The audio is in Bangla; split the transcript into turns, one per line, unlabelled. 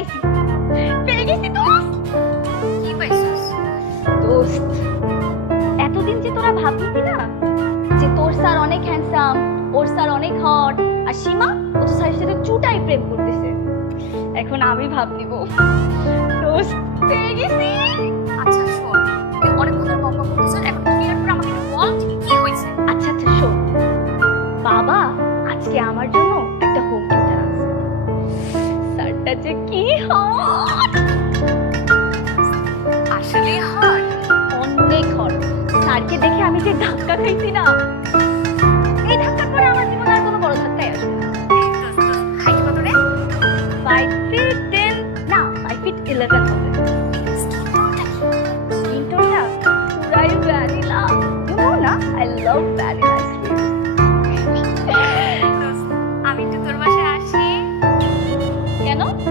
পাইছি পেয়ে গেছি দোস্ত।
কি পাইছিস?
দোস্ত এতদিন যে তোরা ভাবলি না যে তোর স্যার অনেক হ্যান্ডসাম ওর স্যার অনেক হট আর সীমা ও তো স্যারের সাথে চুটাই প্রেম করতেছে। এখন আমি ভাব নিব। দোস্ত পেয়ে গেছি
আচ্ছা শোন তুই অনেকক্ষণ ধরে বকবক করতেছিস এখন ক্লিয়ার করে আমাকে বল কি হয়েছে।
আচ্ছা আচ্ছা শোন। বাবা আজকে আমার জন্য একটা হোম গানটা যে কি হট
আসলে হট
অনেক হট স্যারকে দেখে আমি যে ধাক্কা খাইছি না এই ধাক্কার পরে আমার জীবনে আর কোনো বড় ধাক্কাই আসবে
ইলেভেন হবে Vanilla.
You know, na, I love vanilla. ایم تر